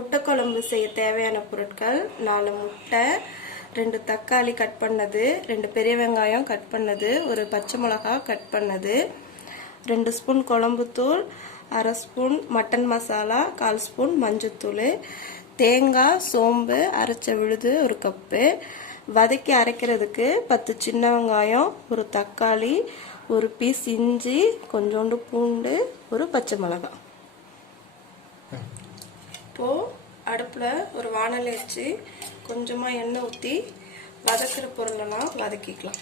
முட்டை குழம்பு செய்ய தேவையான பொருட்கள் 4 முட்டை, 2 தக்காளி கட் பண்ணது, 2 பெரிய வெங்காயம் கட் பண்ணது, ஒரு பச்சை மிளகாய் கட் பண்ணது, 2 ஸ்பூன் குழம்பு தூள், 1/2 ஸ்பூன் மட்டன் மசாலா, 1/4 ஸ்பூன் மஞ்சத்தூள், தேங்காய், சோம்பு, அரைச்ச விழுது 1 கப்பு, வதக்கி அரைக்கிறதுக்கு 10 சின்ன வெங்காயம், ஒரு தக்காளி, ஒரு பீஸ் இஞ்சி, கொஞ்சோண்டு பூண்டு, ஒரு பச்சை மிளகாய். இப்போ அடுப்பில் ஒரு வாணலி வச்சு கொஞ்சமாக எண்ணெய் ஊற்றி வதக்கிற பொருளெல்லாம் வதக்கிக்கலாம்.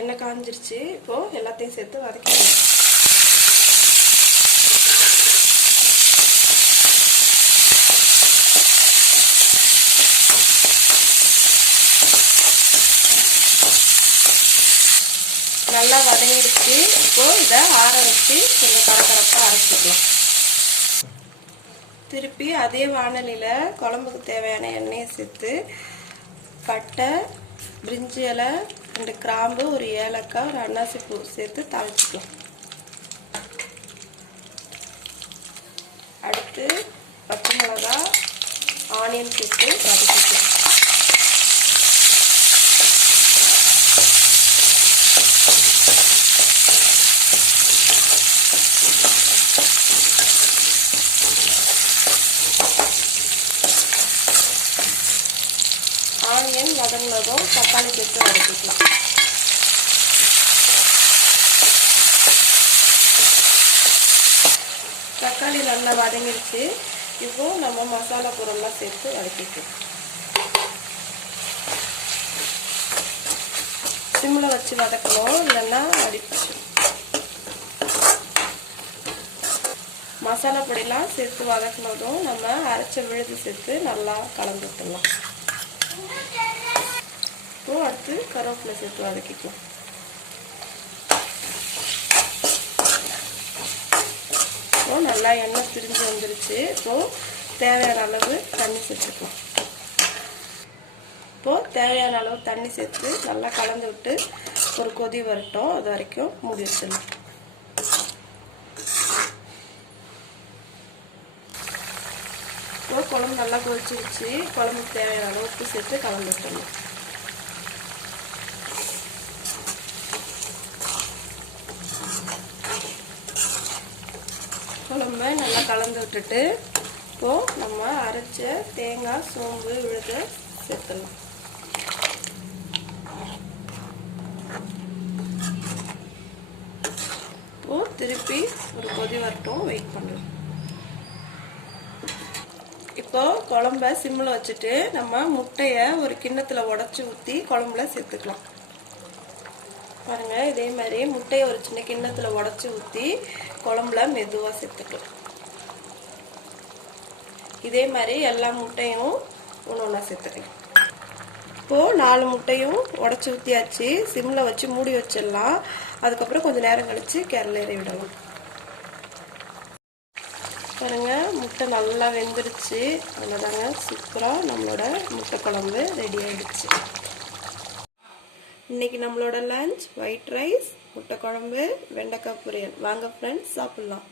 எண்ணெய் காஞ்சிருச்சு. இப்போ எல்லாத்தையும் சேர்த்து வதக்கிக்கலாம். நல்லா வதங்கிடுச்சு. இப்போ இதை ஆற வச்சு கொஞ்சம் கரகரப்பாக அரைச்சிக்கலாம். திருப்பி அதே வாணலியில் குழம்புக்கு தேவையான எண்ணெயை சேர்த்து பட்டை, பிரிஞ்சி இலை, 2 கிராம்பு, ஒரு ஏலக்காய், ஒரு அன்னாசி பூ சேர்த்து தாளிச்சிக்கலாம். அடுத்து பச்சை மிளகாய், ஆனியன் சேர்த்து வதக்கிக்கலாம். ஆனியன் வதங்கினதும் தக்காளி சேர்த்து வதக்கிக்கலாம். தக்காளி நல்லா வதங்கிடுச்சு. இப்போ நம்ம மசாலா பொருள்லாம் சேர்த்து வதக்கிக்கலாம். சிம்மில் வச்சு வதக்கணும், இல்லைன்னா அடிப்பிச்சு. மசாலா பொடியெல்லாம் சேர்த்து வதக்கினதும் நம்ம அரைச்ச விழுது சேர்த்து நல்லா கலந்து விட்டுடலாம். இப்போ அடுத்து கருவேப்பிலை சேர்த்து வதக்கிக்கலாம். இப்போ நல்லா எண்ணெய் பிரிஞ்சு வந்துருச்சு. இப்போ தேவையான அளவு தண்ணி சேர்த்துக்கலாம். இப்போ தேவையான அளவு தண்ணி சேர்த்து நல்லா கலந்து விட்டு ஒரு கொதி வரட்டும். அது வரைக்கும் மூடி வச்சிடலாம். இப்போ குழம்பு நல்லா கொதிச்சிருச்சு. குழம்புக்கு தேவையான அளவு உப்பு சேர்த்து கலந்து விட்டுடலாம். குழம்பை நல்லா கலந்து விட்டுட்டு இப்போ நம்ம அரைச்ச தேங்காய், சோம்பு, விழுது சேர்த்துடலாம். இப்போ திருப்பி ஒரு கொதி வரட்டும், வெயிட் பண்ணலாம். இப்போ குழம்ப சிம்மில் வச்சுட்டு நம்ம முட்டையை ஒரு கிண்ணத்தில் உடச்சி ஊற்றி குழம்புல சேர்த்துக்கலாம். பாருங்க, இதே மாதிரி முட்டையை ஒரு சின்ன கிண்ணத்தில் உடச்சி ஊற்றி குழம்புல மெதுவாக சேர்த்துக்கலாம். இதே மாதிரி எல்லா முட்டையும் ஒன்று ஒன்றா சேர்த்துக்கலாம். இப்போது 4 முட்டையும் உடச்சி ஊற்றியாச்சு. சிம்மில் வச்சு மூடி வச்சிடலாம். அதுக்கப்புறம் கொஞ்சம் நேரம் கழித்து கிளறி விடலாம். பாருங்க, முட்டை நல்லா வெந்துருச்சு. அவ்வளோதாங்க, சூப்பராக நம்மளோட முட்டை குழம்பு ரெடி ஆகிடுச்சு. இன்னைக்கு நம்மளோட லஞ்ச் ஒயிட் ரைஸ், முட்டை குழம்பு, வெண்டைக்காய் பொரியல். வாங்க ஃப்ரெண்ட்ஸ், சாப்பிட்லாம்.